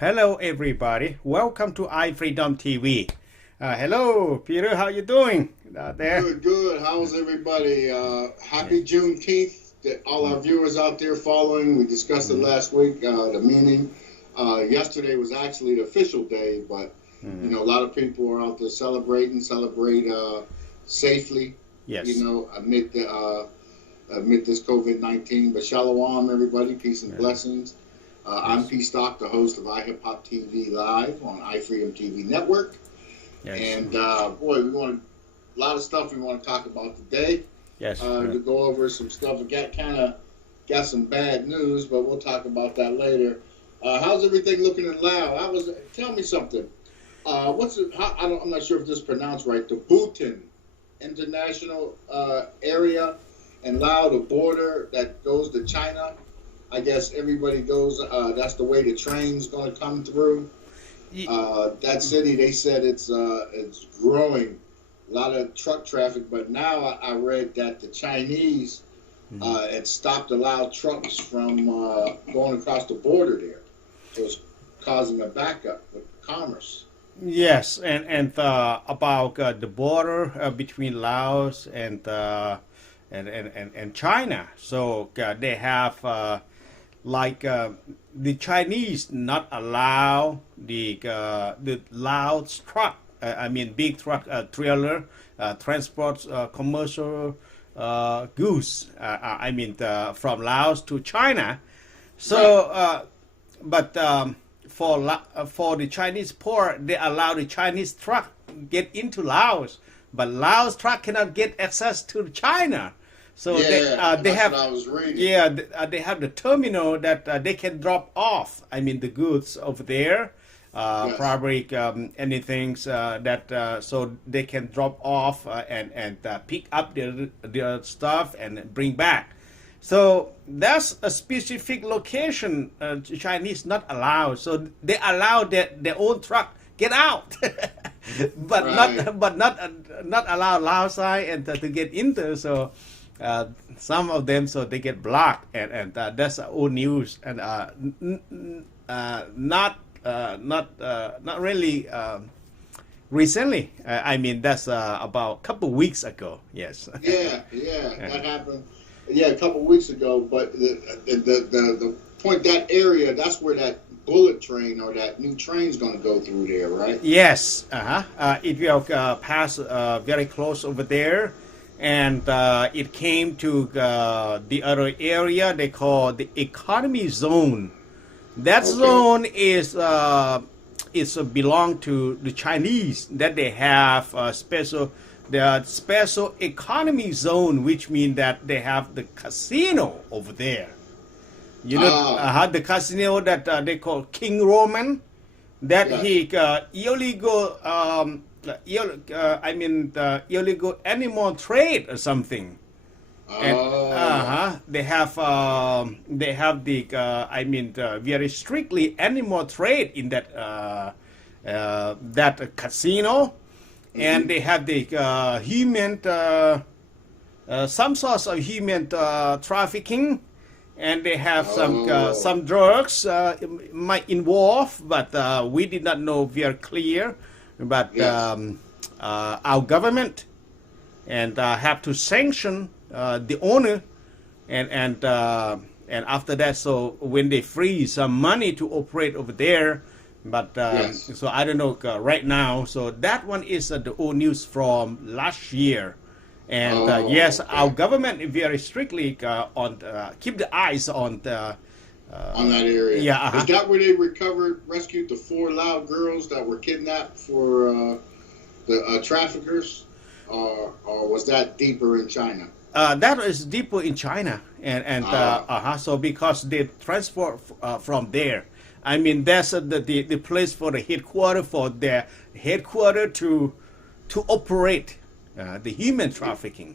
Hello everybody, welcome to iFreedomTV. Hello Peter, how you doing there? Good. How's everybody? Happy Juneteenth to all our viewers out there following. We discussed it last week, the meaning. Yesterday was actually the official day, but you know, a lot of people are out there celebrate safely. Yes. You know, amid this COVID-19. But shalom, everybody, peace and blessings. I'm P. Stock, the host of iHipHopTV Live on iFreedomTV Network. Yes. And boy, we want a lot of stuff we want to talk about today. Yes. To go over some stuff. We got some bad news, but we'll talk about that later. How's everything looking in Laos? Tell me something. I'm not sure if this is pronounced right. The Bhutan International Area and Laos, the border that goes to China. I guess everybody goes. That's the way the train's going to come through. That city, they said it's growing, a lot of truck traffic. But now I read that the Chinese had stopped allowed trucks from going across the border there, so it's causing a backup with commerce. Yes, and about the border between Laos and China. So they have. The Chinese not allow the Laos truck, big truck trailer transports commercial goods. From Laos to China. So, but for the Chinese port, they allow the Chinese truck get into Laos, but Laos truck cannot get access to China. So they have. What I was reading. Yeah, they have the terminal that they can drop off. The goods over there, probably anything that so they can drop off and pick up their stuff and bring back. So that's a specific location Chinese not allowed. So they allow their own truck get out, but not allow Laos side and to get into. So. Some of them, so they get blocked, and that's old news, and not really recently. That's about a couple of weeks ago. Yes. Yeah, that happened. Yeah, a couple of weeks ago. But the point, that area, that's where that bullet train or that new train's going to go through there, right? Yes. It will pass very close over there. And it came to the other area they call the economy zone. That zone is belong to the Chinese, that they have special economy zone, which means that they have the casino over there. You know, the casino that they call King Roman, that he illegal. Illegal animal trade or something. And they have the very strictly animal trade in that casino, and they have the human some sorts of human trafficking, and they have some drugs might involve, but we did not know very clear. But our government and have to sanction the owner, and after that, so when they free some money to operate over there, but so I don't know right now. So that one is the old news from last year, and our government is very strictly on keep the eyes on the. On that area. Yeah. Is that where they rescued the 4 Lao girls that were kidnapped for the traffickers, or was that deeper in China? That is deeper in China, and so because they transport from there. That's the place for the headquarters for their headquarters to operate the human trafficking.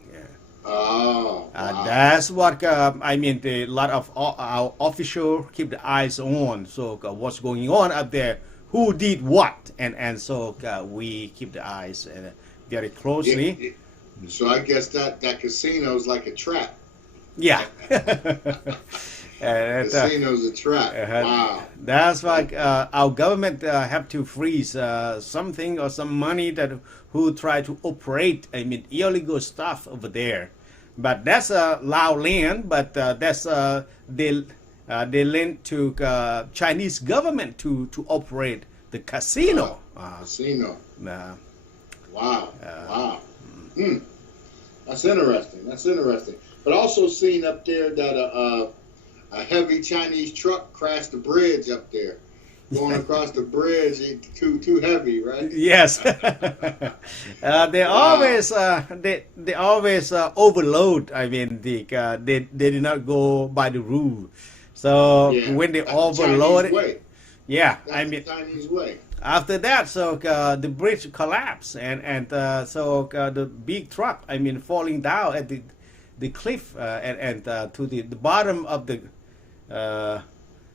Wow. That's what a lot of our officials keep the eyes on. So what's going on up there? Who did what? And so we keep the eyes very closely. So I guess that casino is like a trap. Yeah. Casinos a trap. Wow. That's why our government have to freeze something or some money that who try to operate, I mean, illegal stuff over there. But that's Lao land, but that's they lend to Chinese government to operate the casino. Casino. Wow. Wow. That's interesting. That's interesting. But also seen up there that a heavy Chinese truck crashed the bridge up there. Going across the bridge, too heavy, right? Yes. They always they always overload. I mean, they did not go by the rule. So when they overload it, that's the Chinese way. After that, so the bridge collapsed, and so the big truck, I mean, falling down at the cliff and to the bottom of the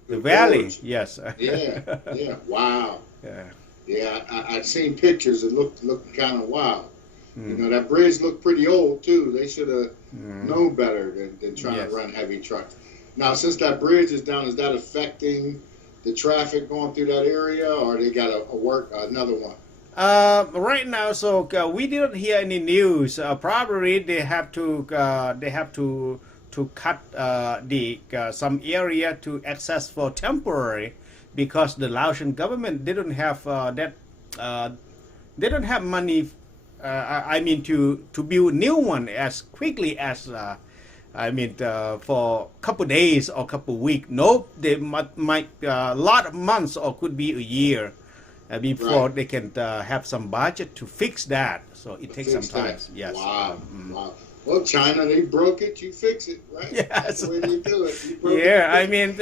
valley. Gorge. Yes. Yeah. Wow. Yeah. I've seen pictures. It looked kind of wild. You know, that bridge looked pretty old too. They should have known better than trying to run heavy trucks. Now, since that bridge is down, is that affecting the traffic going through that area, or they got to work another one? Right now, so we didn't hear any news. Probably they have to cut some area to access for temporary, because the Laotian government didn't have that they don't have money. I mean to build new one as quickly as. I mean, for a couple days or couple weeks. No, they might a lot of months or could be a year before they can have some budget to fix that. So it takes some time. Yes. Wow. Wow. Well, China, they broke it. You fix it, right? Yes. That's the way they do it. I mean,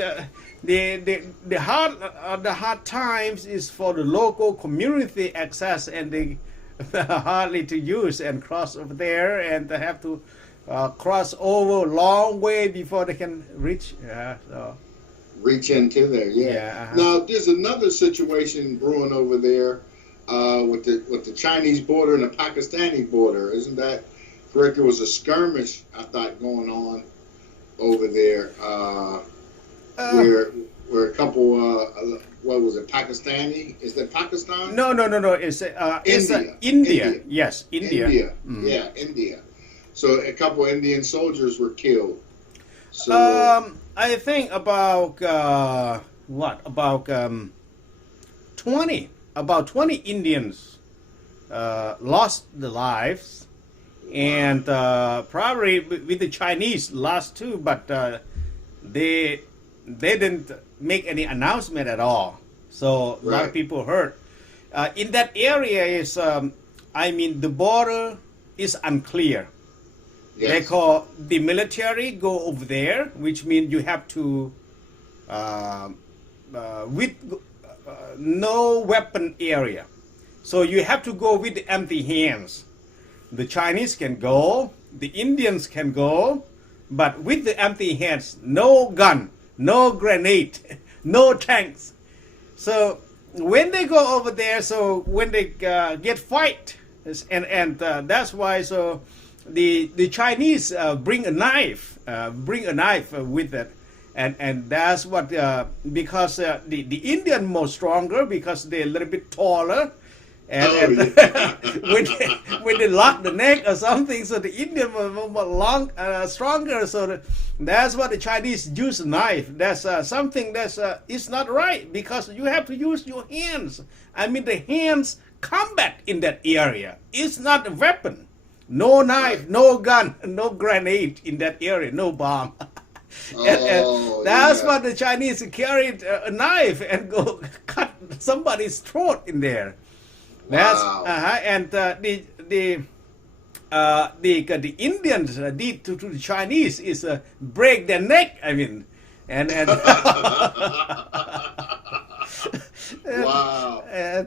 the hard times is for the local community access, and they hardly to use and cross over there, and they have to. Cross over long way before they can reach. Reach into there, Now there's another situation brewing over there with the Chinese border and the Pakistani border. Isn't that correct? There was a skirmish, I thought, going on over there where a couple. What was it? Pakistani? Is that Pakistan? No. It's India. Yes, India. India. Yeah, India. So a couple of Indian soldiers were killed. So I think about 20 Indians lost their lives, and probably with the Chinese lost too, but they didn't make any announcement at all. So a lot of people hurt. In that area is I mean, the border is unclear. Yes. They call the military go over there, which means you have to with no weapon area. So you have to go with empty hands. The Chinese can go, the Indians can go, but with the empty hands, no gun, no grenade, no tanks. So when they go over there, so when they get fight, and that's why so. The Chinese bring a knife with it, and that's what because the Indian more stronger because they're a little bit taller, and when they lock the neck or something, so the Indian were stronger. So that's what the Chinese use a knife. That's something that's it's not right because you have to use your hands. I mean the hands combat in that area. It's not a weapon. No knife, no gun, no grenade in that area, no bomb. That's what the Chinese carried a knife and go cut somebody's throat in there. That's and the Indians did to the Chinese is break their neck. I mean, and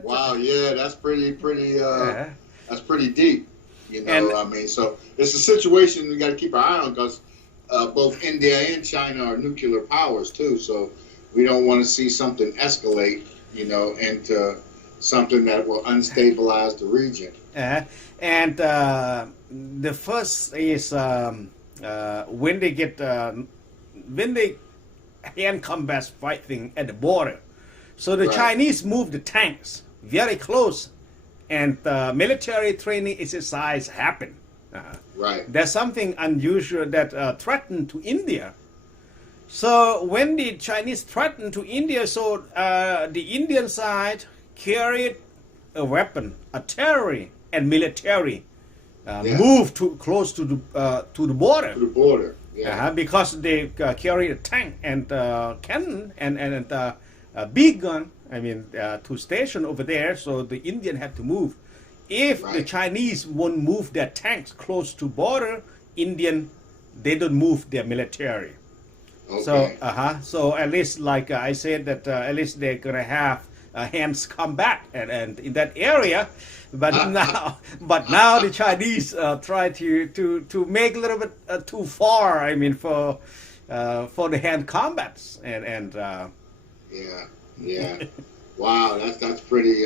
wow, yeah, that's pretty that's pretty deep. You know, I mean, so it's a situation we got to keep our eye on because both India and China are nuclear powers too. So we don't want to see something escalate, you know, into something that will unstabilize the region. And the first is when they get when they hand combat fighting at the border. So the Right. Chinese moved the tanks very close, and military training exercise happened. Right. There's something unusual that threatened to India. So when the Chinese threatened to India, so the Indian side carried a weapon, artillery, and military moved to close to the border. To the border. Yeah. Because they carried a tank and cannon and a big gun. I mean, to station over there, so the Indian had to move. If the Right. Chinese won't move their tanks close to border, Indian, they don't move their military. Okay. So at least, like I said, that at least they're gonna have hands combat and in that area. But now the Chinese try to make a little bit too far. I mean, for the hand combats and Yeah. Wow, that's pretty.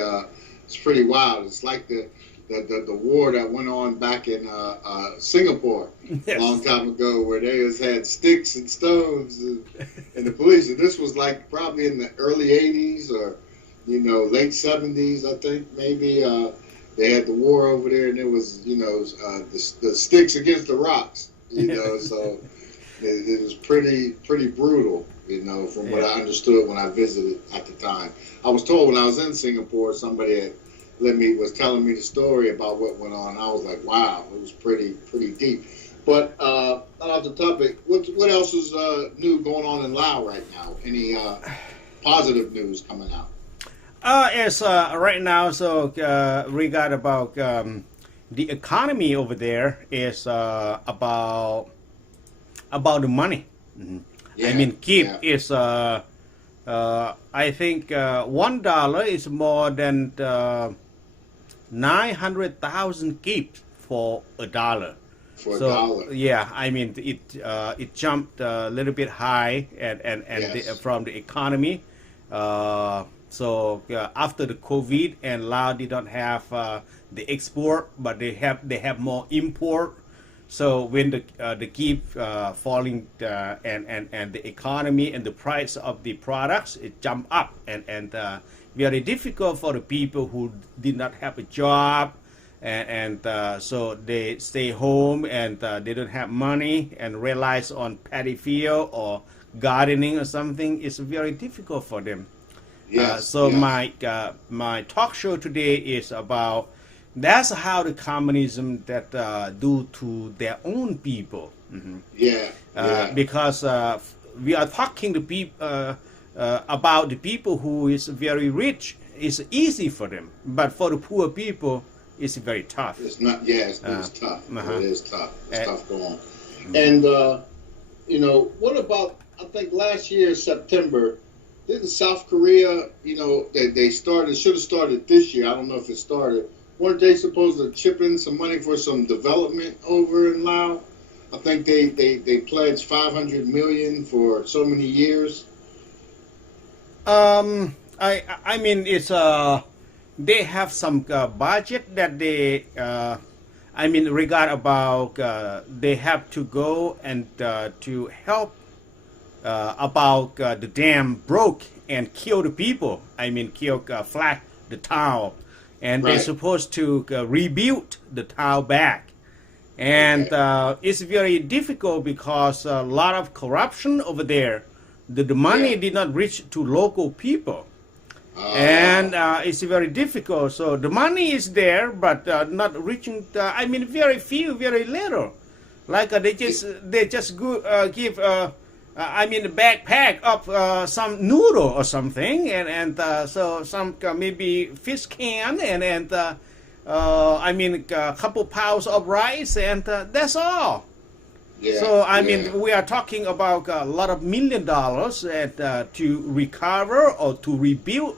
It's pretty wild. It's like the war that went on back in Singapore Yes. a long time ago, where they had sticks and stones and the police. And this was like probably in the early '80s or late '70s, I think maybe. They had the war over there, and it was the sticks against the rocks. So it was pretty brutal. From what I understood when I visited at the time. I was told when I was in Singapore, somebody was telling me the story about what went on. I was like, wow, it was pretty deep. But off the topic, what else is new going on in Laos right now? Any positive news coming out? Yes, right now, so we got about the economy over there is about the money. Mm-hmm. Yeah, I mean, kip yeah. is I think $1 is more than 900,000 kip for $1. For a So dollar. yeah, I mean it jumped a little bit high and Yes. from the economy. So after the COVID, and Laos did not have the export, but they have more import. So when the keep falling and the economy and the price of the products, it jump up and very difficult for the people who did not have a job and so they stay home and they don't have money and relies on paddy field or gardening or something. It's very difficult for them. Yes. So yes. my talk show today is about that's how the communism that do to their own people. Mm-hmm. Yeah. Because we are talking to people about the people who is very rich. It's easy for them, but for the poor people, it's very tough. It's not. Yeah, it's tough. It is tough. It's tough going. Mm-hmm. And what about? I think last year September, didn't South Korea? They started. Should have started this year. I don't know if it started. Weren't they supposed to chip in some money for some development over in Laos? I think they pledged $500 million for so many years. I mean it's they have some budget that they regard about they have to go and to help about the dam broke and kill the people. Flat the town, and Right. they're supposed to rebuild the town back. And it's very difficult because a lot of corruption over there. The money did not reach to local people. And it's very difficult. So the money is there, but not reaching. Very few, very little. Like they just give a backpack of some noodle or something, and so some maybe fish can and a couple pounds of rice, and that's all. Yeah, So we are talking about a lot of $1 million to recover or to rebuild,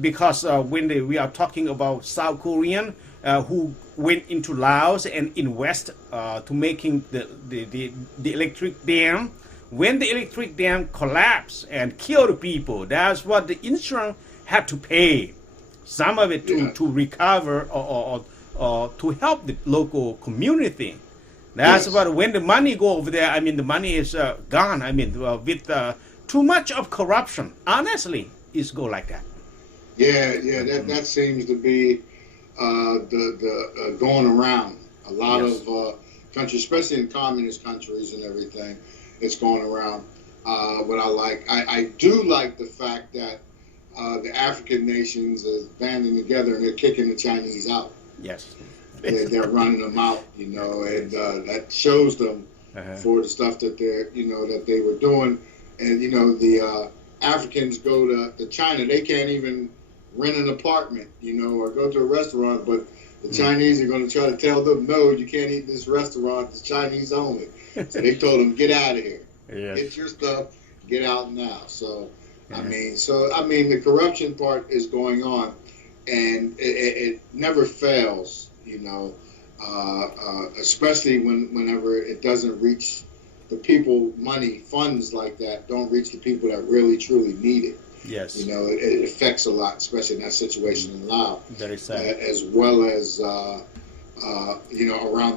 because when we are talking about South Korean who went into Laos and invest to making the electric dam. When the electric dam collapsed and killed people, that's what the insurance had to pay. Some of it to recover or to help the local community. That's Yes. what when the money go over there. I mean, the money is gone. I mean, with too much of corruption. Honestly, it's go like that. Yeah. That seems to be the going around. A lot Yes. of countries, especially in communist countries and everything, it's going around. What I do like the fact that the African nations are banding together and they're kicking the Chinese out. Yes. They're running them out, and that shows them Uh-huh. for the stuff that that they were doing. And the Africans go to China, they can't even rent an apartment, or go to a restaurant, but the Chinese are going to try to tell them, no, you can't eat in this restaurant, it's Chinese only. So they told them, get out of here. Yes. Get your stuff, get out now. So, I mean, the corruption part is going on, and it never fails, especially whenever it doesn't reach the people. Funds like that don't reach the people that really truly need it. Yes. It affects a lot, especially in that situation in Laos, Very sad. as well as around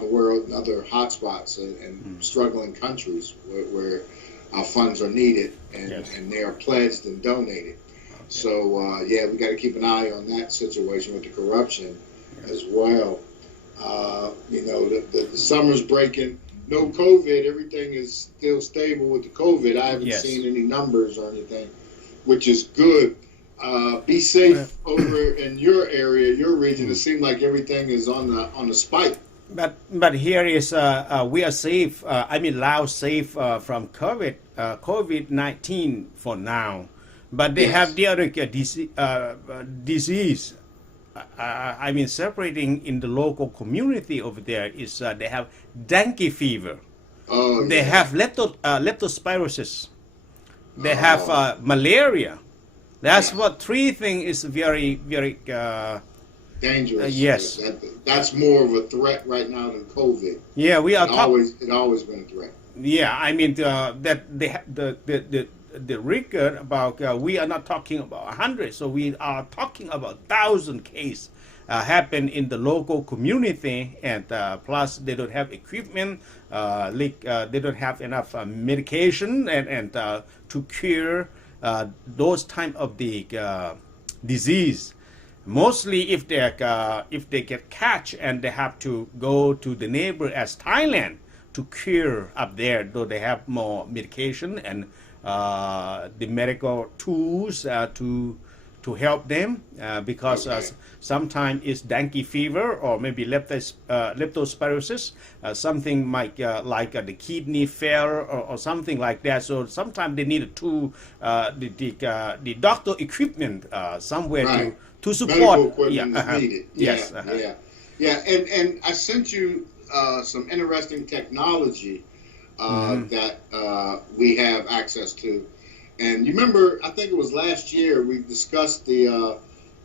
the world and other hotspots and struggling countries where our funds are needed and they are pledged and donated. Okay. So we got to keep an eye on that situation with the corruption as well. The summer's breaking. No COVID. Everything is still stable with the COVID. I haven't seen any numbers or anything, which is good. Be safe over in your area, your region. It seems like everything is on the spike. But here is we are safe. Laos safe from COVID-19 for now. But they have the other disease. Separating in the local community over there is they have dengue fever. They have leptospirosis. They have malaria. That's what three things is very, very dangerous. Yes. That's more of a threat right now than COVID. Yeah, we are it always been a threat. Yeah, I mean that the record about we are not talking about 100, so we are talking about 1,000 cases happen in the local community, and plus they don't have equipment, they don't have enough medication and to cure those type of the disease. Mostly if they get catch and they have to go to the neighbor as Thailand to cure up there, though they have more medication and the medical tools to help them because sometimes it's dengue fever or maybe leptospirosis, something like the kidney failure or something like that. So sometimes they need the doctor equipment somewhere to support. Medical equipment is needed. Yes. And I sent you some interesting technology that we have access to. And you remember, I think it was last year, we discussed the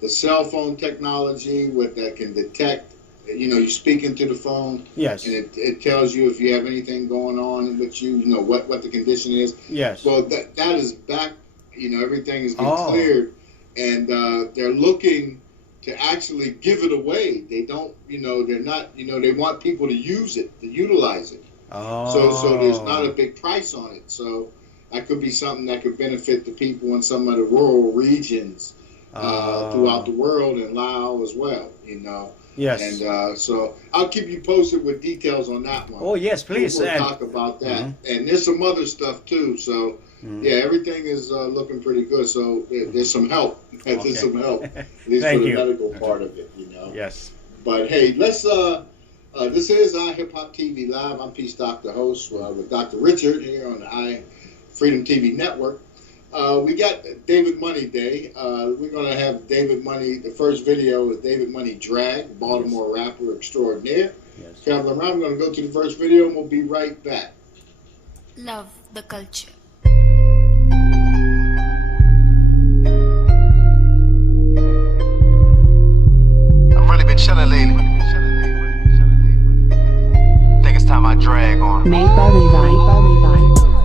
cell phone technology that can detect, you speak into the phone. Yes. And it tells you if you have anything going on with you, what the condition is. Yes. Well, that is back, everything is getting cleared. And they're looking to actually give it away. They don't, they're not, they want people to use it, to utilize it. So there's not a big price on it. So that could be something that could benefit the people in some of the rural regions throughout the world and Laos as well, Yes. And so I'll keep you posted with details on that one. Oh, yes, please. We'll talk about that. And there's some other stuff too. So everything is looking pretty good. So there's some help. There's some help, at least for the medical part of it, Yes. But hey, let's this is iHipHopTV Live. I'm Peace Doc, the host, with Dr. Richard here on the iFreedomTV network. We got David Money Day. We're going to have David Money. The first video is David Money Drag, Baltimore rapper extraordinaire. Yes. Traveling around, we're going to go to the first video and we'll be right back. Love the culture. I've really been chilling lately. Think it's time I drag on. Made by Levi.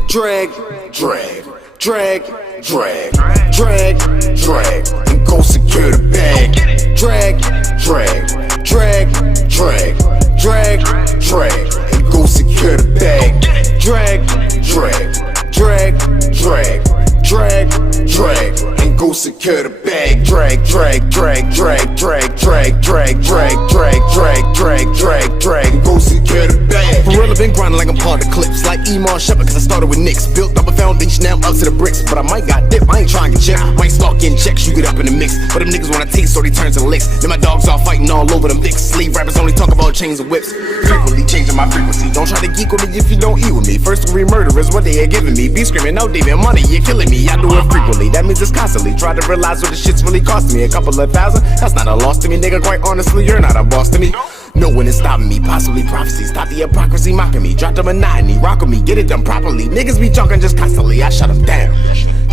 Drag, drag, drag, drag, drag, drag, and go secure the bag. Drag, drag, drag, drag, drag, drag, and go secure secure the bag. Drag, drag, drag, drag, drag, drag, and go secure the bag. Drag, drag, drag, drag, drag, drag, drag, drag, drag, drag, drag, drag, drag, and go secure the bag. For real, I've been grinding like I'm part of clips, like Emon Shepard, cause I started with Knicks. Built up a foundation, now I'm up to the bricks. But I might got dip, I ain't trying to get checked. Might start getting checks, you get up in the mix. But them niggas wanna taste, so they turn to licks. Then my dogs all fighting all over them dicks. Slave rappers only talk about chains and whips. Frequently changing my frequency. Don't try to geek with me if you don't eat with me. First degree murder is what they are giving me. Be screaming, no David, money, you're killing me. I do it frequently, that means it's constantly. Try to realize what the shit's really costing me. A couple of thousand, that's not a loss to me, nigga. Quite honestly, you're not a boss to me. No one is stopping me, possibly prophecy. Stop the hypocrisy mocking me. Drop the monotony, rock with me, get it done properly. Niggas be talking just constantly, I shut them down.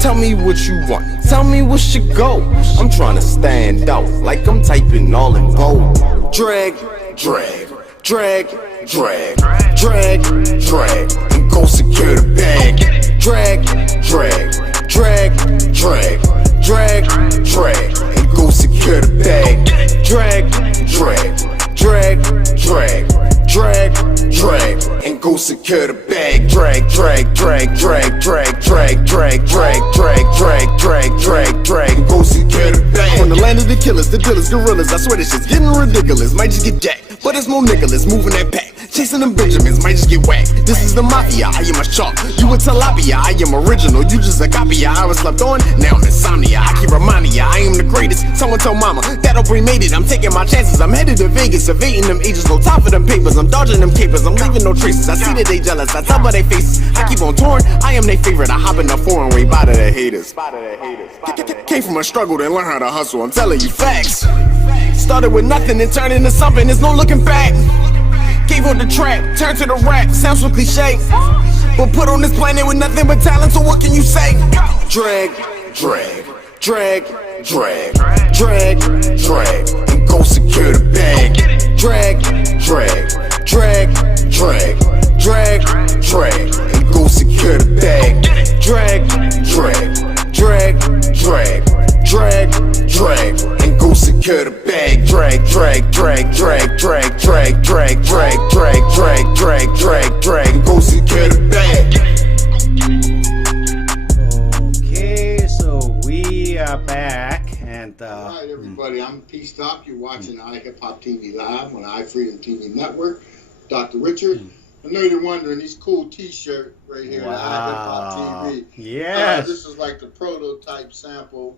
Tell me what you want, tell me what should go. I'm trying to stand out, like I'm typing all in bold. Drag, drag, drag, drag, drag, drag, and go secure the bag. Drag, drag, drag, drag, drag, drag, and go secure the bag. Drag, drag, drag, drag, drag, drag, and go secure the bag. Drag, drag, drag, drag, drag, drag, drag, drag, drag, drag, drag, drag, drag, and go secure the bag. From the land of the killers, the dealers, gorillas, I swear this shit's getting ridiculous. Might just get jacked, but it's more Nicholas moving that pack. Chasing them Benjamins, might just get whacked. This is the mafia, I am a shark. You a tilapia, I am original. You just a copy, I was slept on, now I'm insomnia. I keep reminding ya, I am the greatest. Someone tell mama, that Aubrey made it. I'm taking my chances, I'm headed to Vegas. Evading them agents, no time for them papers. I'm dodging them capers, I'm leaving no traces. I see that they jealous, I tell by their faces. I keep on touring, I am their favorite. I hop in the foreign way, by to the haters. Came from a struggle, then learn how to hustle, I'm telling you facts. Started with nothing and turned into something, there's no looking back. Gave up the trap, turned to the rap, sounds so cliche. But put on this planet with nothing but talent, so what can you say? Drag, drag, drag, drag, drag, drag, and go secure the bag. Drag, drag, drag, drag, drag, drag, and go secure the bag. Drag, drag, drag, drag, drag, drag, and go secure the bag. Drag, drag, drag, drag, drag, drag, drag, drag, drag, drag, drag, drag, drag, and go secure the bag. Okay, so we are back, and All right, everybody, I'm P Stop. You're watching iHipHopTV live on iFreedomTV network. Dr. Richard. I know you're wondering, these cool T-shirt right here, wow. iHipHopTV. Yes. This is like the prototype sample.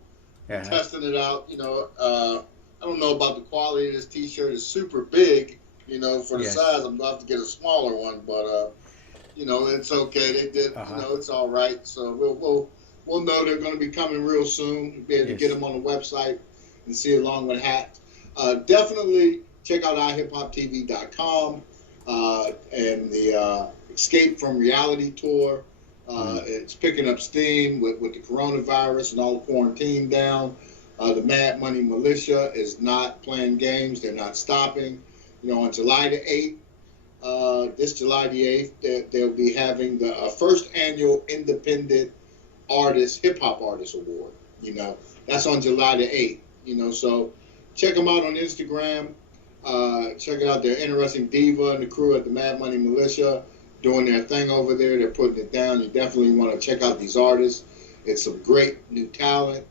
Yeah. Testing it out. You know, I don't know about the quality of this T-shirt. It's super big. You know, for the size, I'm gonna have to get a smaller one, but you know, it's okay. They did. You know, it's all right. So we'll know they're going to be coming real soon. You'll be able to get them on the website and see along with hats. Definitely check out iHipHopTV.com and the Escape from Reality tour. It's picking up steam with the coronavirus and all the quarantine down. The Mad Money Militia is not playing games. They're not stopping. You know, on July the 8th, this July the 8th, they'll be having the first annual Independent Hip Hop Artist Award. You know, that's on July the 8th. You know, so check them out on Instagram. Check it out. They're interesting. Diva and the crew at the Mad Money Militia doing their thing over there. They're putting it down. You definitely want to check out these artists. It's some great new talent,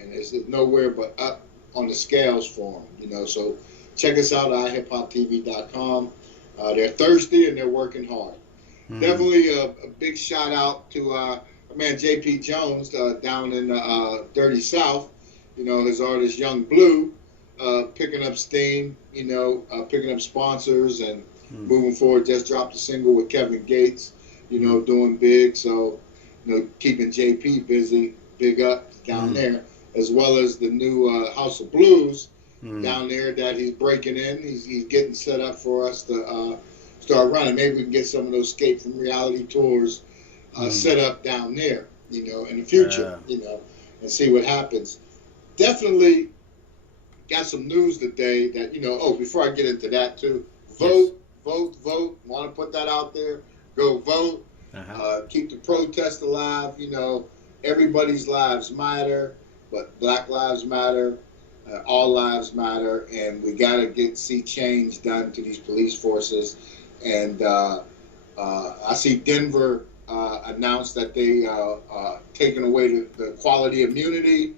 and it's nowhere but up on the scales for them. You know, so check us out at iHipHopTV.com. They're thirsty and they're working hard. Definitely a big shout out to our man JP Jones down in the Dirty South. You know, his artist Young Blue picking up steam. You know, picking up sponsors and moving forward. Just dropped a single with Kevin Gates. You know, doing big. So, you know, keeping JP busy. Big up down there, as well as the new House of Blues down there that he's breaking in. He's getting set up for us to start running. Maybe we can get some of those Escape from Reality tours set up down there, you know, in the future, you know, and see what happens. Definitely got some news today that, you know, before I get into that too, vote. Want to put that out there. Go vote. Keep the protest alive. You know, everybody's lives matter, but Black Lives Matter. All lives matter, and we got to see change done to these police forces. And I see Denver announced that they taken away the quality immunity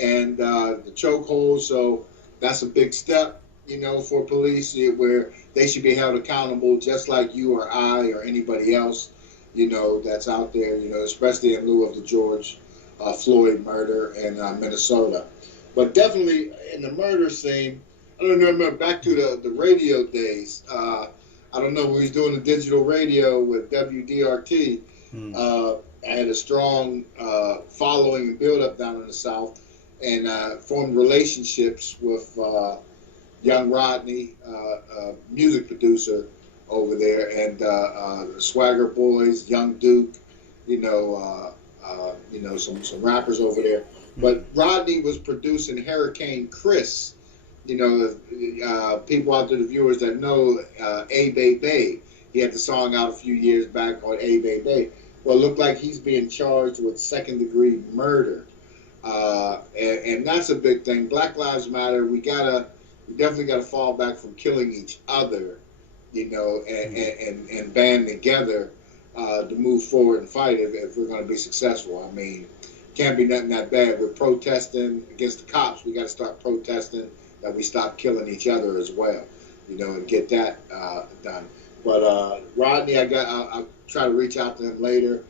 and the chokehold. So that's a big step, for police, where they should be held accountable just like you or I or anybody else, that's out there, especially in lieu of the George Floyd murder in Minnesota. But definitely in the murder scene, I don't remember back to the radio days. I don't know, we was doing the digital radio with WDRT. I had a strong following and build up down in the South, and formed relationships with young Rodney, music producer over there, and the Swagger Boys, Young Duke, some rappers over there. But Rodney was producing Hurricane Chris. People out there, the viewers that know A Bay Bay. He had the song out a few years back called A Bay Bay. Well, it looked like he's being charged with second-degree murder. And that's a big thing. Black Lives Matter. We definitely gotta fall back from killing each other, and band together to move forward and fight if we're gonna be successful. I mean, can't be nothing that bad. We're protesting against the cops. We gotta start protesting that we stop killing each other as well, and get that done. But Rodney, I'll try to reach out to him later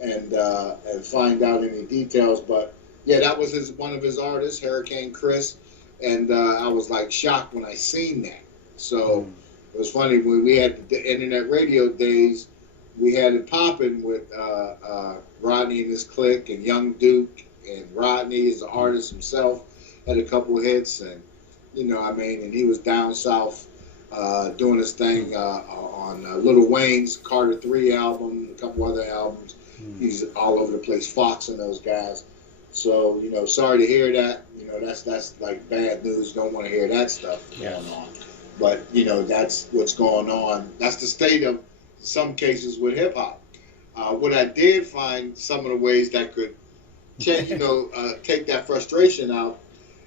and find out any details. But yeah, that was one of his artists, Hurricane Chris, and I was like shocked when I seen that. So it was funny when we had the internet radio days. We had it popping with Rodney and his clique, and Young Duke, and Rodney is the artist himself, had a couple hits, and and he was down south doing his thing on Lil Wayne's Carter 3 album, a couple other albums. He's all over the place, Fox and those guys. So, sorry to hear that. That's like bad news. Don't want to hear that stuff going on. But, that's what's going on. That's the state of some cases with hip hop. What I did find, some of the ways that could take that frustration out,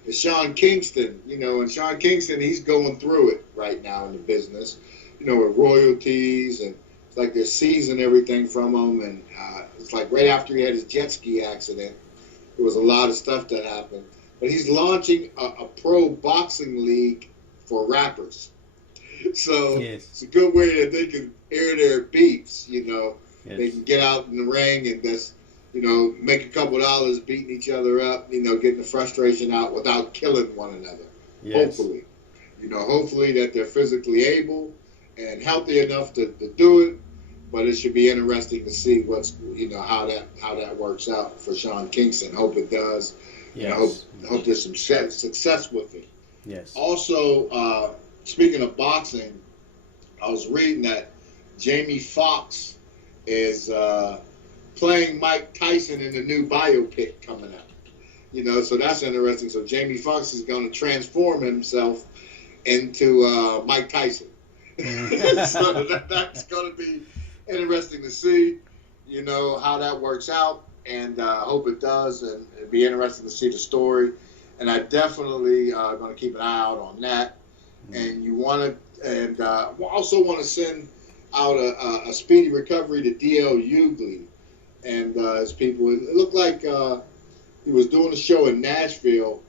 is Sean Kingston. And Sean Kingston, he's going through it right now in the business, with royalties, and it's like they're seizing everything from him. And it's like right after he had his jet ski accident, there was a lot of stuff that happened. But he's launching a pro boxing league for rappers. So it's a good way that they can air their beefs, They can get out in the ring and just, make a couple dollars beating each other up, getting the frustration out without killing one another. Hopefully. Hopefully that they're physically able and healthy enough to do it. But it should be interesting to see what's, how that works out for Sean Kingston. Hope it does. Yes. Hope there's some success with it. Yes. Also, speaking of boxing, I was reading that Jamie Foxx is playing Mike Tyson in the new biopic coming out. So that's interesting. So Jamie Foxx is going to transform himself into Mike Tyson. So that's going to be interesting to see, how that works out, and hope it does, and it'd be interesting to see the story. And I definitely going to keep an eye out on that. And also want to send out a speedy recovery to D.L. Hughley and his people. It looked like he was doing a show in Nashville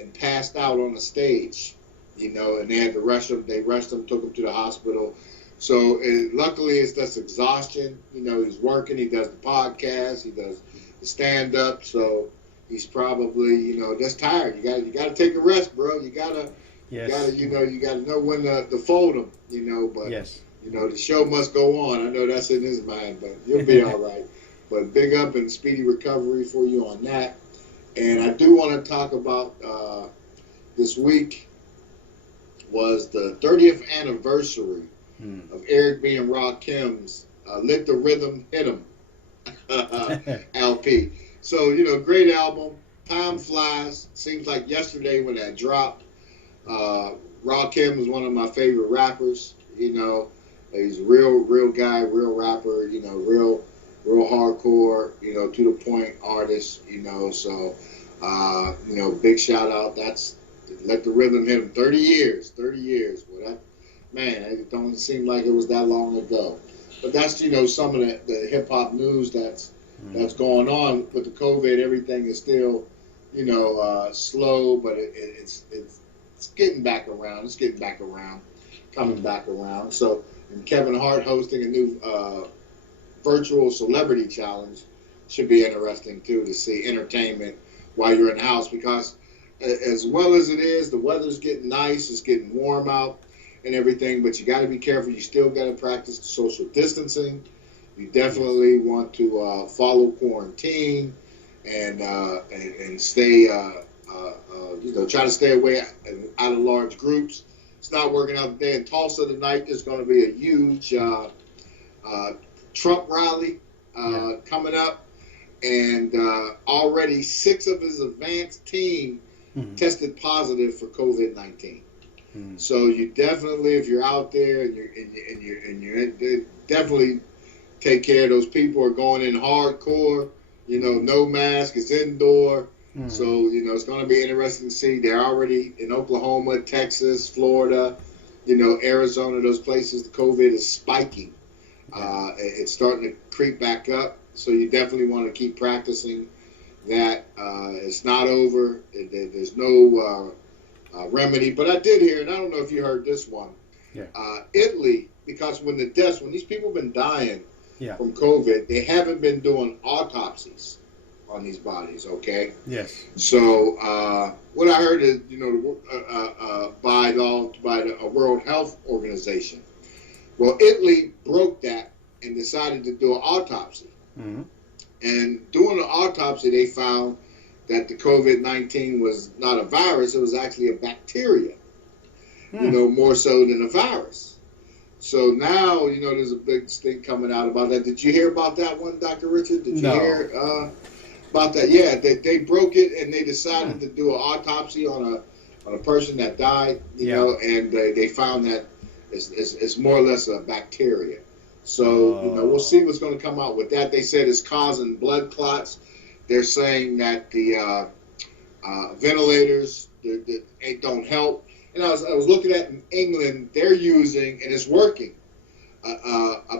and passed out on the stage, and they had to rush him. They rushed him, took him to the hospital. So luckily it's just exhaustion. He's working, he does the podcast, he does the stand-up, so he's probably, just tired. You gotta take a rest, bro. You gotta know when to fold them, but the show must go on. I know that's in his mind, but you'll be all right. But big up and speedy recovery for you on that. And I do want to talk about this week was the 30th anniversary of Eric B. and Rakim's Let the Rhythm Hit 'Em LP. So, great album. Time flies. Seems like yesterday when that dropped. Rakim is one of my favorite rappers. He's a real guy, real rapper, real hardcore, to the point artist, so, big shout out. That's Let the Rhythm Hit 'Em. 30 years. Well, it don't seem like it was that long ago. But that's, some of the hip hop news that's going on with the COVID. Everything is still, slow, but it's getting back around. It's getting back around, coming back around. So, and Kevin Hart hosting a new virtual celebrity challenge should be interesting too, to see entertainment while you're in the house, because as well as it is, the weather's getting nice, it's getting warm out and everything, but you got to be careful. You still got to practice the social distancing. You definitely want to follow quarantine and stay, try to stay away out of large groups. It's not working out today. In Tulsa tonight, there's going to be a huge Trump rally coming up, and already 6 of his advanced team tested positive for COVID-19. So you definitely, if you're out there and you're definitely take care of those people who are going in hardcore. No mask, it's indoor. So it's going to be interesting to see. They're already in Oklahoma, Texas, Florida, Arizona, those places. The COVID is spiking. It's starting to creep back up. So you definitely want to keep practicing that. It's not over. There's no remedy. But I did hear, and I don't know if you heard this one. Italy, because when these people have been dying from COVID, they haven't been doing autopsies on these bodies, okay? Yes. So what I heard is, by the World Health Organization. Well, Italy broke that and decided to do an autopsy. And doing the autopsy, they found that the COVID-19 was not a virus, it was actually a bacteria, more so than a virus. So now, there's a big thing coming out about that. Did you hear about that one, Dr. Richard? Did you hear about that? Yeah, they broke it and they decided to do an autopsy on a person that died, and they found that it's more or less a bacteria. So, we'll see what's going to come out with that. They said it's causing blood clots. They're saying that the ventilators they don't help. And I was looking at in England, they're using, and it's working,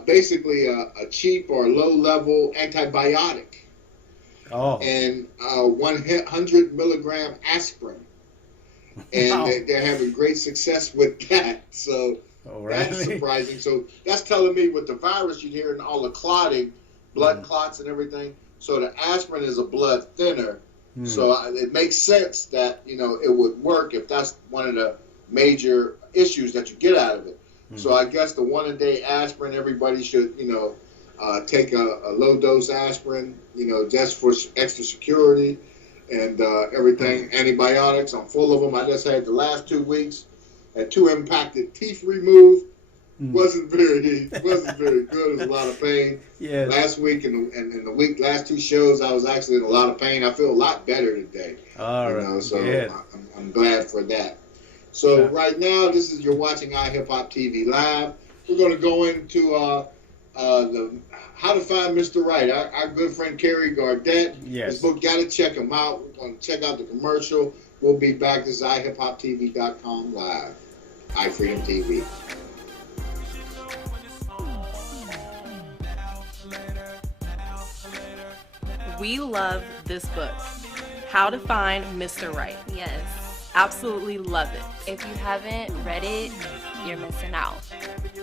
basically a cheap or low-level antibiotic. And 100 milligram aspirin. And they're having great success with that. So that's surprising. So that's telling me with the virus, you're hearing all the clotting, blood clots and everything. So the aspirin is a blood thinner. So it makes sense that, it would work if that's one of the major issues that you get out of it. So I guess the 1-a-day aspirin, everybody should, take a low-dose aspirin, just for extra security and everything. Antibiotics, I'm full of them. I just had the last 2 weeks, had 2 impacted teeth removed. Wasn't very good. It was a lot of pain. Last week and the week, last 2 shows, I was actually in a lot of pain. I feel a lot better today. So I'm glad for that. So right now, you're watching iHipHopTV live. We're going to go into the How to Find Mr. Right. Our good friend Kerry Gardette. His book, got to check him out. We're going to check out the commercial. We'll be back. This is iHipHopTV.com live. iFreedomTV. We love this book, How to Find Mr. Right. Yes. Absolutely love it. If you haven't read it, you're missing out.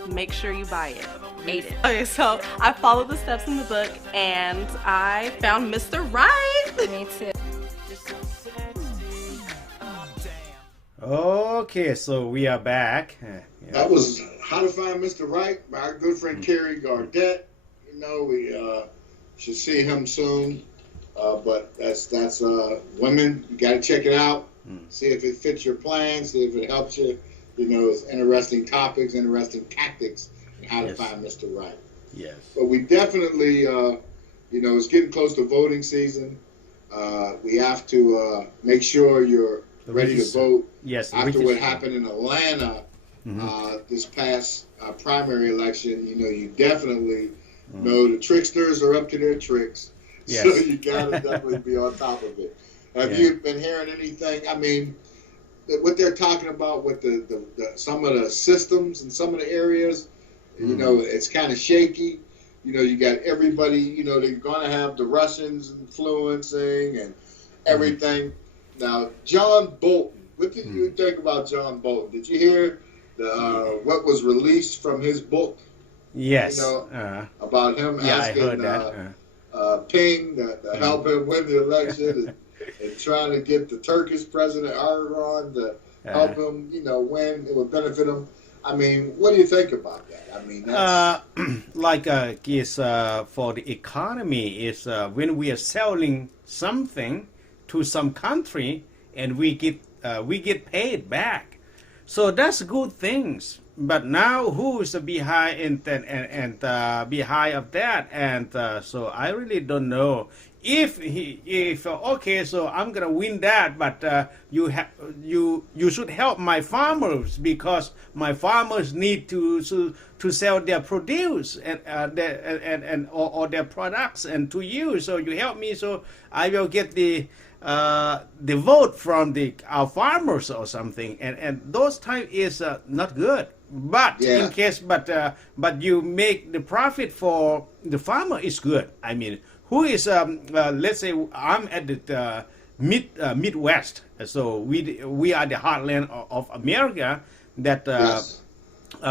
Make sure you buy it. Read it. Okay, so I followed the steps in the book and I found Mr. Right. Me too. Okay, so we are back. That was How to Find Mr. Right by our good friend Kerry Gardette. We should see him soon. But that's women. You got to check it out. See if it fits your plan. See if it helps you. It's interesting topics, interesting tactics, and how to find Mr. Right. Yes. But we definitely, it's getting close to voting season. We have to make sure you're ready to vote. Yes. After what happened in Atlanta this past primary election, you definitely know the tricksters are up to their tricks. Yes. So you got to definitely be on top of it. Have you been hearing anything? I mean, what they're talking about with the some of the systems and some of the areas, You know, it's kind of shaky. You know, you got everybody, you know, they're going to have the Russians influencing and everything. Now, John Bolton, what did you think about John Bolton? Did you hear what was released from his book? Yes. You know, about him asking I heard that. Ping to help him win the election and trying to get the Turkish president Erdogan to help him, you know, win. It would benefit him. I mean, what do you think about that? I mean, that's... is for the economy is when we are selling something to some country and we get paid back, so that's good things. But now who is behind and behind of that? And so I really don't know if okay, so I'm gonna win that, but you should help my farmers because my farmers need to sell their produce and or their products and to you. So you help me, so I will get the vote from our farmers or something. And those type is not good. But in case, but you make the profit for the farmer is good. I mean, who is let's say I'm at the Midwest, so we are the heartland of America that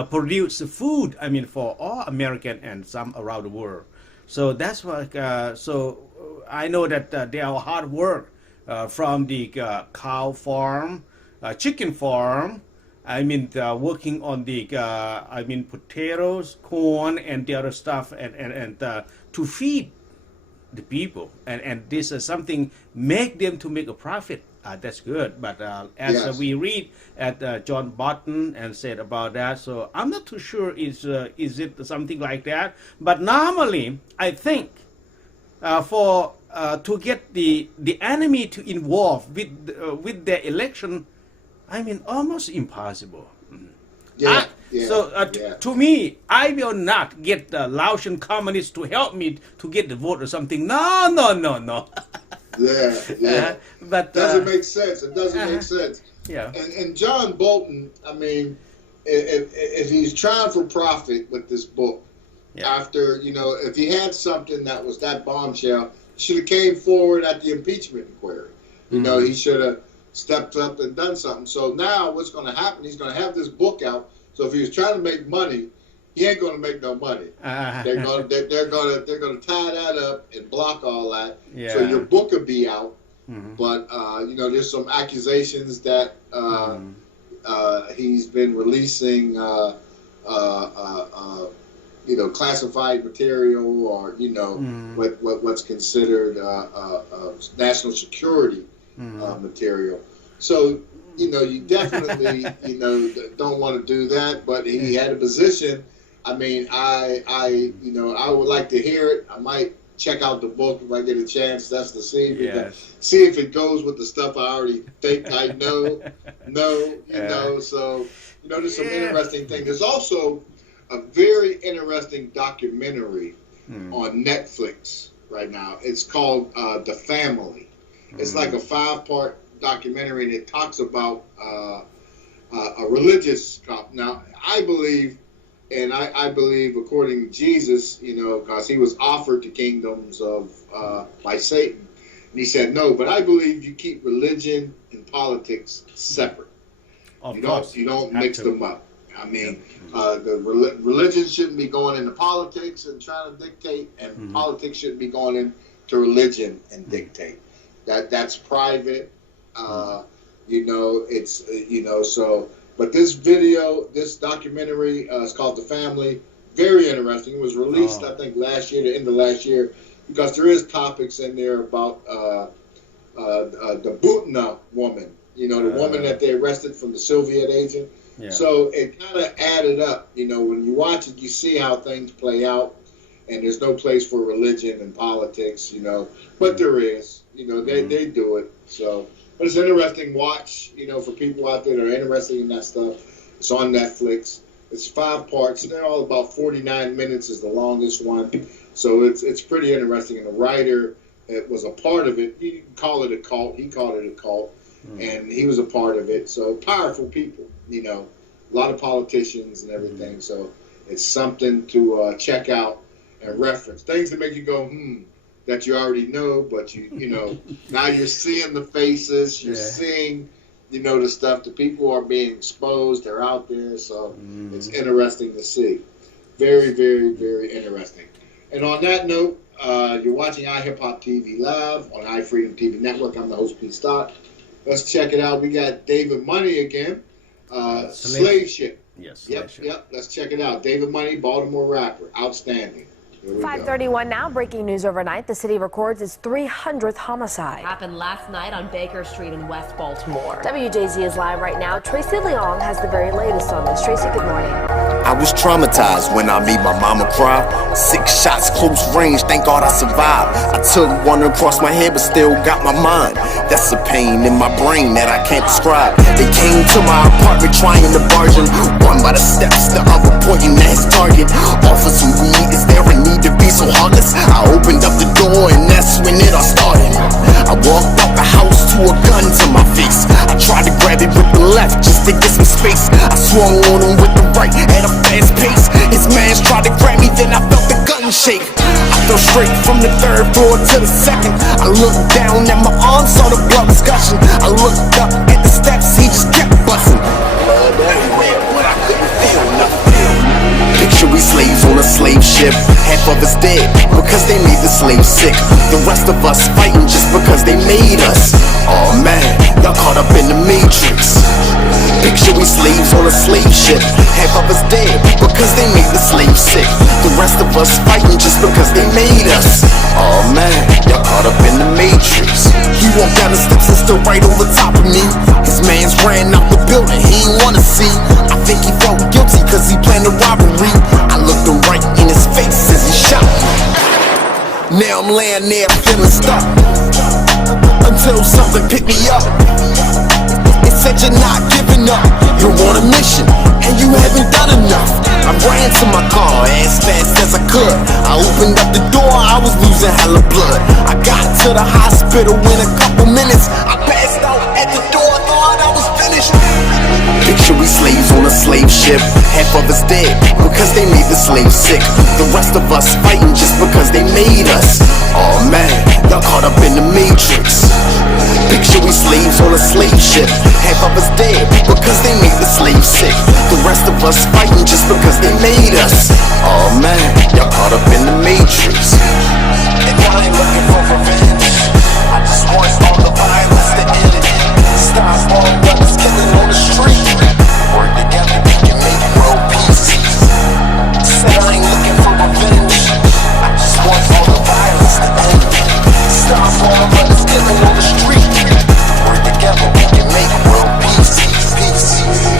produce food. I mean, for all American and some around the world. So that's why. So I know that they are hard work from the cow farm, chicken farm. I mean, working on the potatoes, corn, and the other stuff, and to feed the people, and this is something make them to make a profit. That's good. But as we read at John Bolton and said about that, so I'm not too sure is it something like that. But normally, I think for to get the enemy to involve with their election, I mean, almost impossible. To me, I will not get the Laotian communists to help me to get the vote or something. No. But doesn't make sense. It doesn't make sense. Yeah. And John Bolton, I mean, if he's trying for profit with this book, after, you know, if he had something that was that bombshell, he should have came forward at the impeachment inquiry. You know, he should have stepped up and done something. So now what's going to happen, he's going to have this book out. So if he was trying to make money, he ain't going to make no money. They're going to tie that up and block all that. So your book will be out. But you know, there's some accusations that he's been releasing you know, classified material, or you know, what's considered national security material. So, you know, you definitely, you know, don't want to do that. But he had a position. I mean, you know, I would like to hear it. I might check out the book if I get a chance. That's to see if it goes with the stuff I already think I know. You know, so you know, there's some interesting things. There's also a very interesting documentary on Netflix right now. It's called The Family. It's like a 5-part documentary, and it talks about a religious cop. Now, I believe, and I believe according to Jesus, you know, because he was offered the kingdoms of by Satan, and he said no. But I believe you keep religion and politics separate. You don't mix them up. I mean, the religion shouldn't be going into politics and trying to dictate, and politics shouldn't be going into religion and dictate. That's private. You know, it's you know, so. But this documentary is called The Family. Very interesting. It was released, I think, last year, the end of last year, because there is topics in there about the Butna woman. You know, the woman that they arrested from the Soviet agent. Yeah. So it kind of added up. You know, when you watch it, you see how things play out, and there's no place for religion and politics. You know, but there is. You know, they do it. So. But it's an interesting watch, you know, for people out there that are interested in that stuff. It's on Netflix. It's 5 parts. They're all about 49 minutes is the longest one. So it's pretty interesting. And the writer was a part of it. You can call it a cult. He called it a cult. And he was a part of it. So powerful people, you know, a lot of politicians and everything. So It's something to check out and reference. Things that make you go, that you already know, but you know, now you're seeing the faces, you're seeing, you know, the stuff. The people are being exposed, they're out there, so it's interesting to see. Very, very, very interesting. And on that note, you're watching iHipHopTV live on iFreedomTV Network. I'm the host, Pete Stock. Let's check it out. We got David Money again. Slave Ship. Yes. Yep. Let's check it out. David Money, Baltimore rapper. Outstanding. 5:31 now. Breaking news overnight. The city records its 300th homicide. Happened last night on Baker Street in West Baltimore. WJZ is live right now. Tracy Leong has the very latest on this. Tracy, good morning. I was traumatized when I made my mama cry. 6 shots, close range, thank God I survived. I took one across my head, but still got my mind. That's a pain in my brain that I can't describe. They came to my apartment trying to barge in. One by the steps, the other pointing at his target. Officer, is there a need to be so heartless? I opened up the door and that's when it all started. I walked out the house to a gun to my face. I tried to grab it with the left just to get some space. I swung on him with the right at a fast pace. His mans tried to grab me, then I felt the gun shake. I fell straight from the 3rd floor to the 2nd. I looked down at my arms, saw the blood was gushing. I looked up at the steps, he just kept busting. Blood everywhere, but I couldn't feel nothing. Picture we slaves on a slave ship. Half of us dead because they made the slaves sick. The rest of us fighting just because they made us. Oh man, y'all caught up in the matrix. Picture we slaves on a slave ship. Half of us dead because they made the slaves sick. The rest of us fighting just because they made us. Oh man, y'all caught up in the matrix. He walked down the steps and stood right over top of me. His mans ran out the building, he ain't wanna see. I think he felt guilty cause he planned a robbery. I looked him right in his face as he shot me. Now I'm laying there feeling stuck until something picked me up. It said you're not giving up, you're on a mission and you haven't done enough. I ran to my car as fast as I could. I opened up the door, I was losing hella blood. I got to the hospital in a couple minutes. I passed out at the door, thought I was finished. Picture we slaves on a slave ship. Half of us dead because they made the slaves sick. The rest of us fighting just because they made us. Oh man, y'all caught up in the matrix. Picture we slaves on a slave ship. Half of us dead because they made the slaves sick. The rest of us fighting just because they made us. Oh man, y'all caught up in the matrix. And I ain't looking for revenge. I just want all the violence to end it. Stop all brothers killing on the street. Work together, we can make world peace. Said I ain't looking for revenge. I just want all the violence to end it. Stop all brothers killing on the street. Work together, we can make world peace.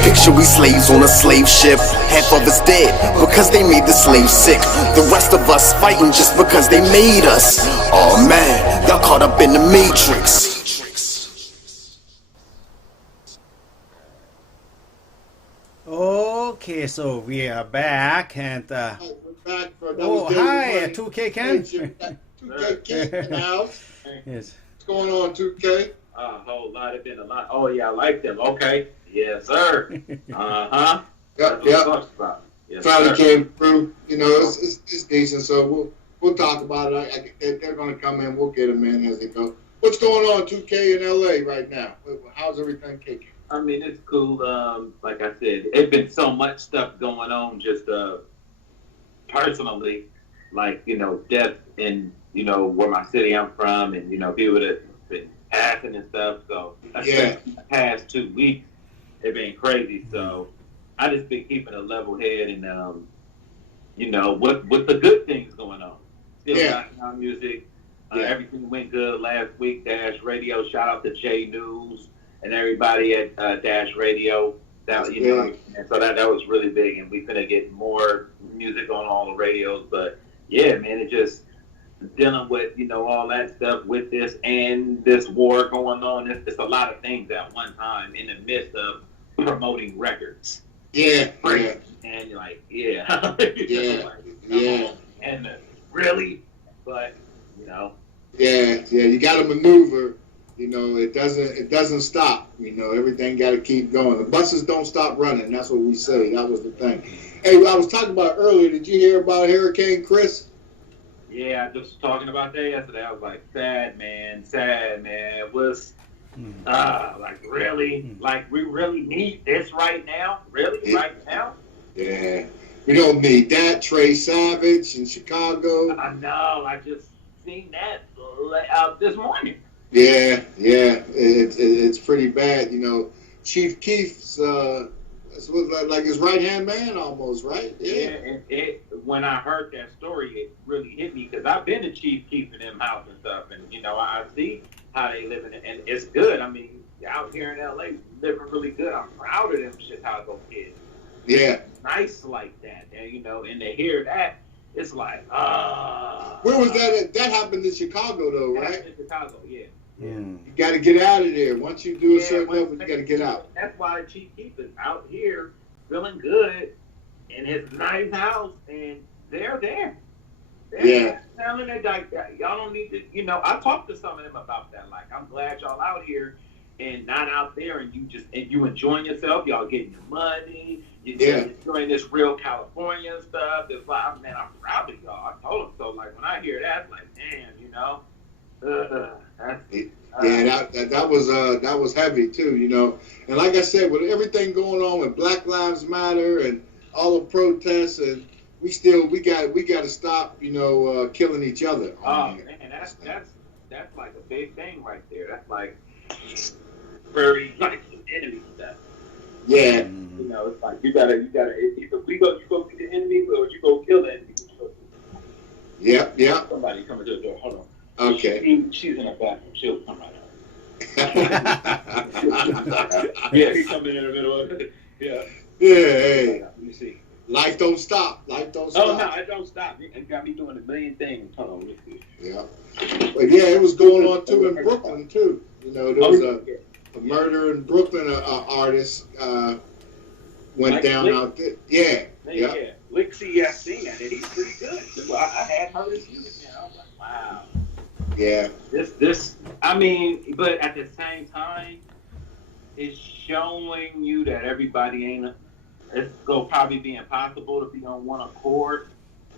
Picture we slaves on a slave ship. Half of us dead because they made the slaves sick. The rest of us fighting just because they made us. Oh man, y'all caught up in the matrix. Okay, so we are back and We're back for oh hi 2K Ken. 2K Ken in the house. Yes. What's going on, 2K? A whole lot. It's been a lot. Oh yeah, I like them. Okay. Yes, sir. Uh-huh. Yep. Yes, Finally sir. came through. You know, it's decent. So we'll talk about it. They're going to come in. We'll get them in as they go. What's going on, 2K in LA right now? How's everything kicking? I mean, it's cool. Like I said, it's been so much stuff going on just personally, like, you know, death in, you know, where my city I'm from and, you know, people that been passing and stuff. So, especially the past 2 weeks, it's been crazy. So, I just been keeping a level head and, you know, with the good things going on. Still got our music. Everything went good last week. Dash Radio. Shout out to J News and everybody at Dash Radio. That, you know, and so that was really big. And we finna get more music on all the radios. But yeah, man, it just dealing with, you know, all that stuff with this and this war going on. It's a lot of things at one time in the midst of promoting records. Yeah. And you're like, and really, but you know. Yeah, you got to maneuver. You know, it doesn't stop. You know, everything got to keep going. The buses don't stop running. That's what we say. That was the thing. Hey, I was talking about earlier. Did you hear about Hurricane Chris? Yeah, I just talking about that yesterday. I was like, sad, man. It was like, really? Like, we really need this right now? Really? Right now? Yeah. We don't need that. Trey Savage in Chicago. I know. I just seen that this morning. Yeah. It's pretty bad. You know, Chief Keef's like his right-hand man almost, right? Yeah. And when I heard that story, it really hit me because I've been to Chief Keef in them house and stuff, and, you know, I see how they live in it, and it's good. I mean, out here in L.A., living really good. I'm proud of them Chicago kids. Yeah. Nice like that. And, you know, and to hear that, it's like, Where was that? That happened in Chicago, though, right? In Chicago, yeah. You got to get out of there. Once you do a certain level, you got to get out. That's why Chief Keef is out here feeling good in his nice house, and they're there. They're telling it like that. Y'all don't need to, you know, I talked to some of them about that. Like, I'm glad y'all out here and not out there, and you enjoying yourself. Y'all getting your money. You're enjoying this real California stuff. It's like, man, I'm proud of y'all. I told them so. Like, when I hear that, it's like, damn, you know. That was heavy too, you know. And like I said, with everything going on with Black Lives Matter and all the protests, and we got to stop, you know, killing each other. Oh man, that's like a big thing right there. That's like very like enemy stuff. Yeah. You know, it's like you gotta either you go be the enemy or you go kill the enemy. Yeah. Somebody coming to the door. Hold on. Okay. She's in the bathroom. She'll come right out. Yeah, he's coming in the middle of it. Yeah. Yeah. Hey. Let me see. Life don't stop. Oh no, it don't stop. It got me doing a million things. Hold on. Let me see. Yeah. But yeah, it was going on too in Brooklyn too. You know, there was a murder in Brooklyn. Artist went like down out there. Yeah. Lixie, I seen that. He's pretty good. I had heard his music now. I was like, wow. Yeah. This. I mean, but at the same time, it's showing you that everybody ain't. It's gonna probably be impossible to be on one accord.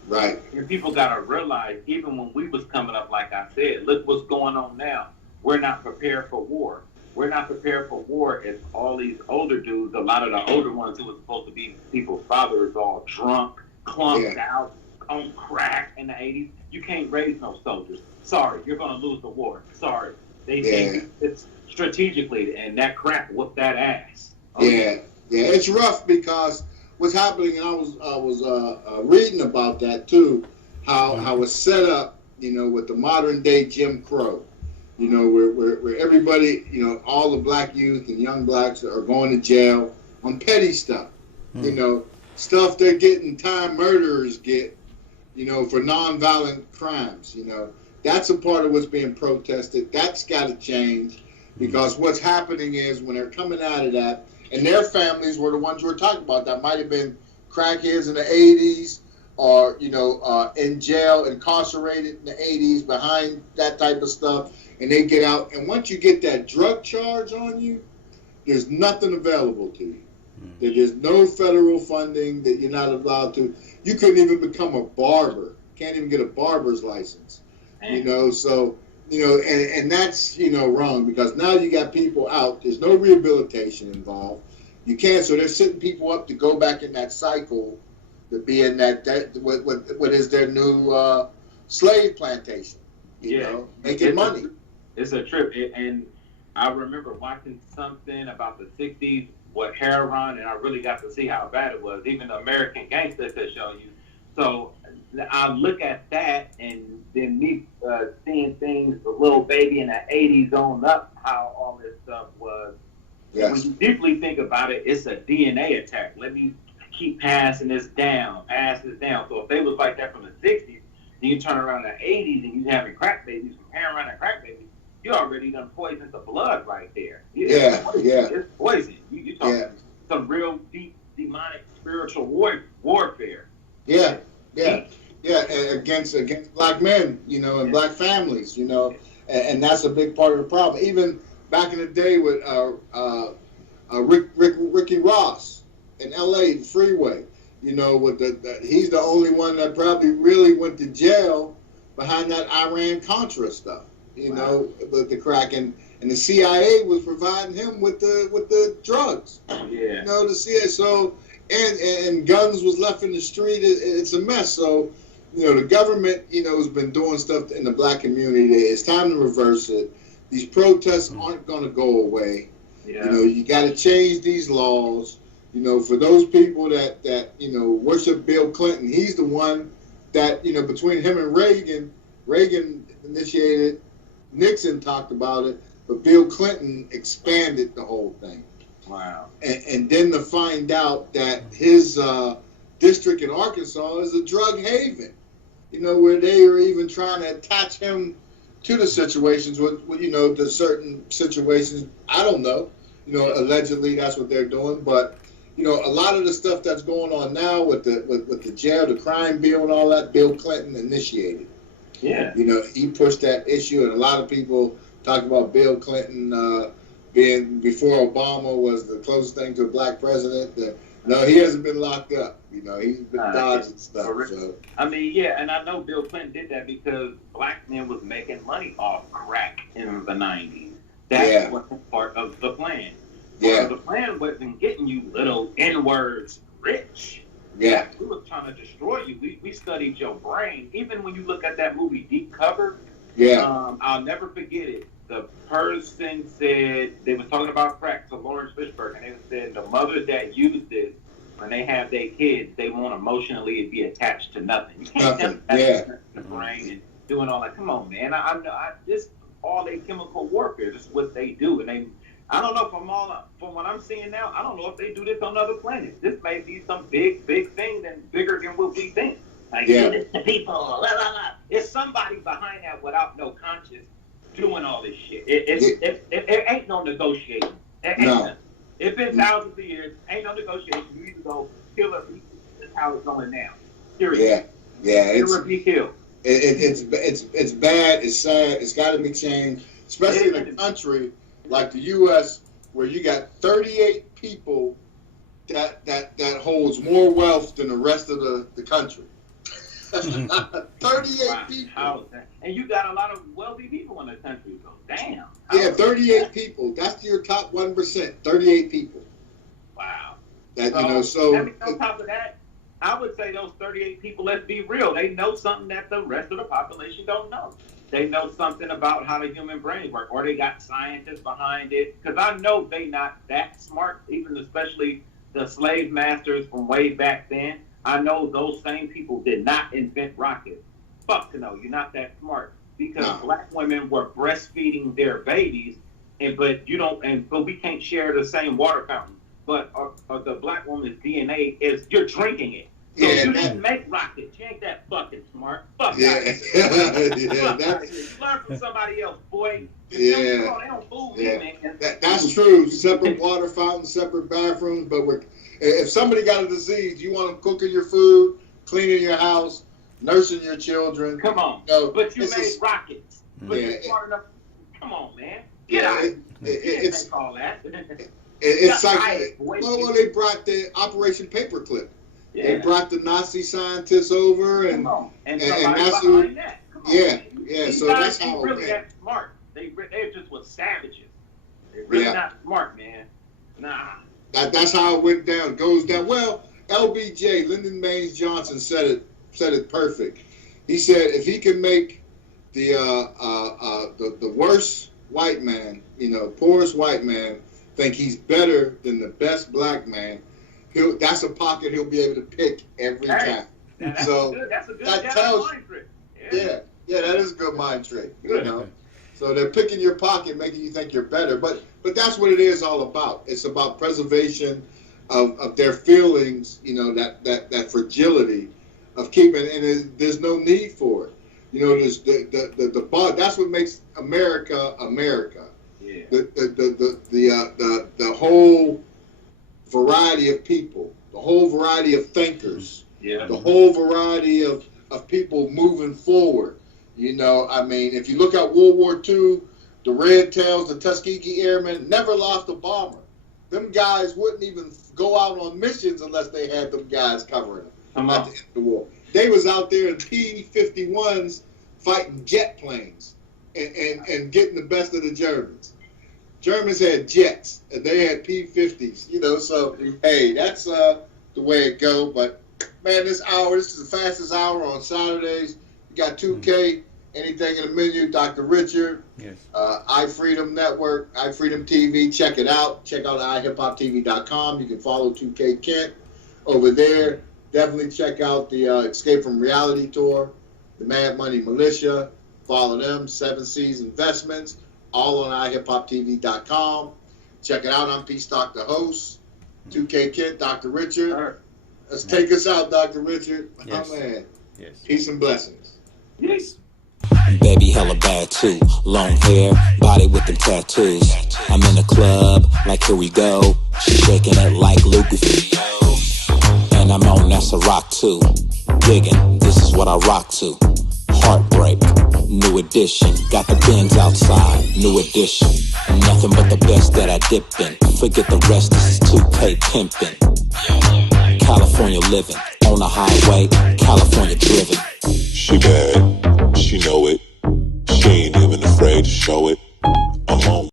Right. And people gotta realize, even when we was coming up, like I said, look what's going on now. We're not prepared for war. We're not prepared for war if all these older dudes, a lot of the older ones who were supposed to be people's fathers, all drunk, clunked out, on crack in the 80s. You can't raise no soldiers. Sorry, you're going to lose the war. Sorry. They think it's strategically, and that crack whooped that ass. Okay. Yeah, it's rough because what's happening, and I was reading about that too, how it's set up, you know, with the modern day Jim Crow. You know, where everybody, you know, all the black youth and young blacks are going to jail on petty stuff. You know, stuff they're getting time murderers get, you know, for nonviolent crimes. You know, that's a part of what's being protested. That's got to change because what's happening is when they're coming out of that, and their families were the ones you were talking about that might have been crackheads in the 80s or, you know, in jail, incarcerated in the 80s behind that type of stuff. And they get out, and once you get that drug charge on you, there's nothing available to you. There's no federal funding that you're not allowed to. You couldn't even become a barber. Can't even get a barber's license. You know, so, you know, and that's, you know, wrong because now you got people out. There's no rehabilitation involved. You can't, so they're setting people up to go back in that cycle to be in that what is their new slave plantation, you know, making money. It's a trip, and I remember watching something about the 60s, what heroin, and I really got to see how bad it was. Even the American Gangster to show you. So I look at that, and then me seeing things, the little baby in the 80s on up, how all this stuff was. Yes. When you deeply think about it, it's a DNA attack. Let me keep passing this down. So if they was like that from the 60s, then you turn around in the 80s and you having crack babies, from heroin and crack babies, you already done poisoned the blood right there. It's poison. You talking some real deep demonic spiritual warfare. Against black men, you know, and black families, you know, and that's a big part of the problem. Even back in the day with Ricky Ross in L.A., the freeway, you know, with he's the only one that probably really went to jail behind that Iran-Contra stuff, you know, the crack, and the CIA was providing him with the drugs. Yeah. You know, the CIA. So, and guns was left in the street. It's a mess. So, you know, the government, you know, has been doing stuff in the black community. It's time to reverse it. These protests aren't going to go away. Yeah. You know, you got to change these laws. You know, for those people that you know, worship Bill Clinton, he's the one that, you know, between him and Reagan initiated, Nixon talked about it, but Bill Clinton expanded the whole thing. Wow. And then to find out that his district in Arkansas is a drug haven, you know, where they are even trying to attach him to the situations with you know, the certain situations. I don't know, you know, allegedly that's what they're doing, but you know, a lot of the stuff that's going on now with the jail, the crime bill and all that, Bill Clinton initiated. Yeah. You know, he pushed that issue, and a lot of people talk about Bill Clinton being, before Obama was the closest thing to a black president. No, he hasn't been locked up. You know, he's been dodging stuff. So. I mean, yeah, and I know Bill Clinton did that because black men was making money off crack in the 90s. That was part of the plan. Yeah. The plan wasn't getting you little N-words rich. Yeah. We were trying to destroy you. We studied your brain. Even when you look at that movie Deep Cover, I'll never forget it. The person said, they were talking about crack to Lawrence Fishburne, and they said the mothers that use this, when they have their kids, they won't emotionally be attached to nothing. You can't the brain and doing all that. Come on, man. I just all they chemical warfare. This is what they do, and I don't know from what I'm seeing now. I don't know if they do this on other planets. This may be some big thing and bigger than what we think. Like this to people. Blah, blah, blah. It's somebody behind that without no conscience doing all this shit. It ain't no negotiation. No. It's been thousands of years. Ain't no negotiation. You either go kill or be. That's how it's going now. Period. Yeah. Kill or be killed. It's bad. It's sad. It's got to be changed, especially in a country like the U.S., where you got 38 people that holds more wealth than the rest of the country. 38 people. And you got a lot of wealthy people in the country, so damn. Yeah, 38 people. That's your top 1%. 38 people. Wow. That, you know, so on top of that, I would say those 38 people, let's be real, they know something that the rest of the population don't know. They know something about how the human brain works, or they got scientists behind it. Because I know they not that smart, even especially the slave masters from way back then. I know those same people did not invent rockets. Fuck no, you're not that smart. Because black women were breastfeeding their babies, but we can't share the same water fountain. But the black woman's DNA is you're drinking it. So you didn't make rockets. You ain't that fucking smart. Fuck that. Learn from somebody else, boy. They don't fool me, man. That's true. Separate water fountains, separate bathrooms. But if somebody got a disease, you want them cooking your food, cleaning your house, nursing your children. Come on. But you made rockets. But you're smart enough. Come on, man. Get out. It's all that. It's like they brought the Operation Paperclip. Yeah. They brought the Nazi scientists over, and that's behind that. Come on, man. So that's how it really that smart. They just was savages. They're really not smart, man. Nah. That's how it went down. Goes down. Well, LBJ, Lyndon Baines Johnson said it perfect. He said if he can make the worst white man, poorest white man, think he's better than the best black man, that's a pocket he'll be able to pick every time. That's so that's a good that tells mind trick. Yeah, that is a good mind trick. So they're picking your pocket, making you think you're better. But that's what it is all about. It's about preservation of their feelings, that fragility of keeping, and there's no need for it. There's the bar. That's what makes America America. Yeah. The whole variety of people, the whole variety of thinkers, the whole variety of people moving forward. You know, I mean, if you look at World War II, the Red Tails, the Tuskegee Airmen never lost a bomber. Them guys wouldn't even go out on missions unless they had them guys covering them at the end of the war. They was out there in P-51s fighting jet planes and getting the best of the Germans. Germans had jets, and they had P-50s, you know, so, hey, that's the way it go. But, man, this is the fastest hour on Saturdays. You got 2K, anything in the menu, Dr. Richard, yes. iFreedom Network, iFreedomTV, check it out. Check out iHipHopTV.com. You can follow 2K Kent over there. Definitely check out the Escape from Reality Tour, the Mad Money Militia. Follow them, 7 C's Investments, all on iHipHopTV.com. Check it out. I'm P Stock, the host. 2K Kent, Dr. Richard. Let's take us out, Dr. Richard. Yes. Oh, man. Yes. Peace and blessings. Yes. Baby hella bad too. Long hair, body with them tattoos. I'm in the club, like here we go. She shaking it like Lucas. And I'm on, that's a rock too. Digging, this is what I rock to. Heartbreak, new edition. Got the Benz outside, new edition. Nothing but the best that I dipped in. Forget the rest, this is 2K pimpin'. California living, on the highway, California driven. She bad, she know it. She ain't even afraid to show it. I'm on